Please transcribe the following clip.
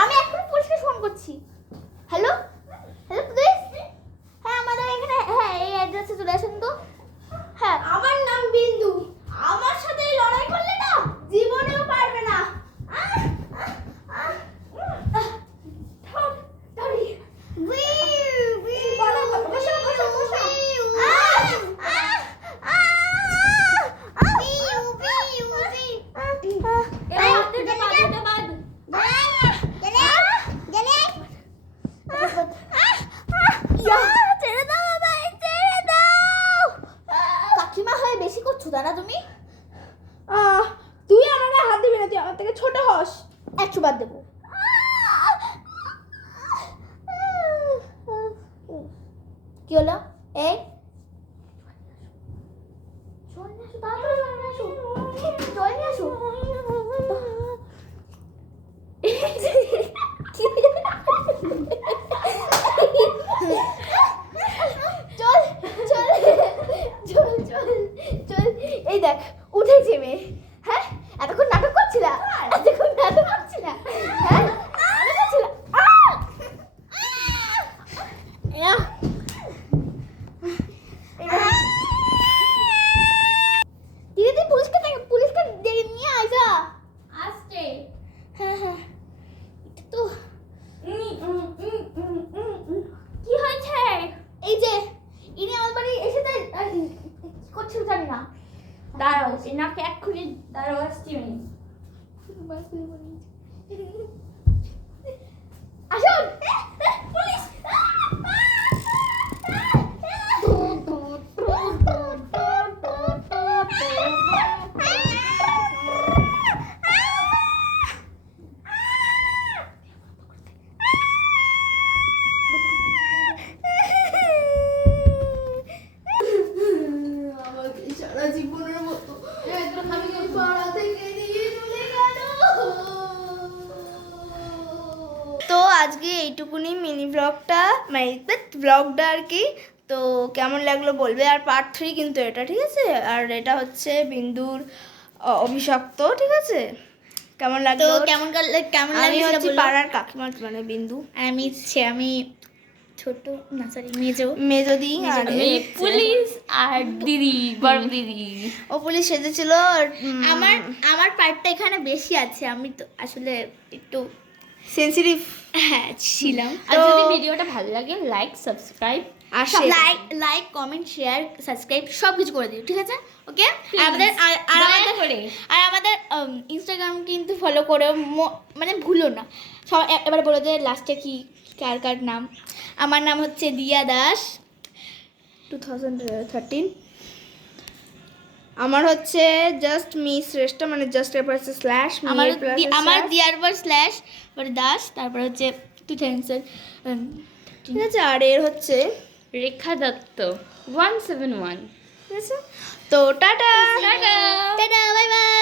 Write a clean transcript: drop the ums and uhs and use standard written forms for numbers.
আমি এখন পুলিশকে ফোন করছি। হ্যালো হ্যালো পুলিশ, হ্যাঁ আমাদের এখানে, হ্যাঁ এই অ্যাড্রেসে চলে আসেন তো। হ্যাঁ আমার নাম বিন্দু, আমার সাথে লড়াই করলে না জীবনেও পারবে না। কাকিমা হয়ে বেশি করছো দাদা তুমি। তুই আমার গায়ে হাত দিবি না, তুই আমার থেকে ছোট হস। 100 বার দেবো। কি হলো? এই জল নিয়ে আসো, তাড়াতাড়ি জল নিয়ে আসো, জল নিয়ে আসো। চল চল চল চল চল, এই দেখ উঠেছে মেয়ে। হ্যাঁ এতক্ষণ নাটক করছিলা, এতক্ষণ নাটক করছিলা, হ্যাঁ নাটক করছিলা। দিদি পুলিশকে ডেকে নিয়ে আইসা আস্তে। হ্যাঁ হ্যাঁ এটা তো কি হয়েছে? এই যে ইনি আমার বাড়ি এসে তাই কি করছিল জানি না। দাঁড়াও, এনাকে এক্ষুনি দাঁড়াও, আসছি আমি। আসুন পুলিশ। আমাকে সারা জীবনের মতো পাড়া থেকে নিয়ে চলে গেল। তো আজকে এইটুকুনি মিনি ব্লগটা, মানে ব্লগটা আর কি। তো কেমন লাগলো বলবে, আর পার্ট 3 কিন্তু এটা, ঠিক আছে। আর এটা হচ্ছে বিন্দুর অভিশপ্ত, ঠিক আছে। কেমন লাগলো? তো কেমন আমি লাগলো হচ্ছে পাড়ার কাকিমা, মানে বিন্দু। আমি ছোট না, সরি মেজো। মেজদি আর আমি পুলিশ আর দিদি, বড় দিদি। ও পুলিশ সেজেছিল। আর আমার পার্টটা এখানে বেশি আছে, আমি তো আসলে একটু সেনসিটিভ হ্যাঁ ছিলাম। আর যদি ভিডিওটা ভালো লাগে লাইক, সাবস্ক্রাইব আর লাইক কমেন্ট শেয়ার সাবস্ক্রাইব সব কিছু করে দিও, ঠিক আছে? ওকে। দয়া করে। আর আমাদের ইনস্টাগ্রাম কিন্তু ফলো করে মানে ভুলো না। সব এবার বলে দে লাস্টে কি কার নাম। আমার নাম হচ্ছে দিয়া দাস 2013। আমার হচ্ছে জাস্ট মি শ্রেষ্ঠ, মানে জাস্ট এর পাশে স্ল্যাশ, আমার দিয়ার পর স্ল্যাশ পরে দাস, তারপর হচ্ছে 2000। ঠিক আছে। আর এর হচ্ছে রেখা দত্ত 171। ঠিক আছে। তো tata. Tata. Tata, bye bye.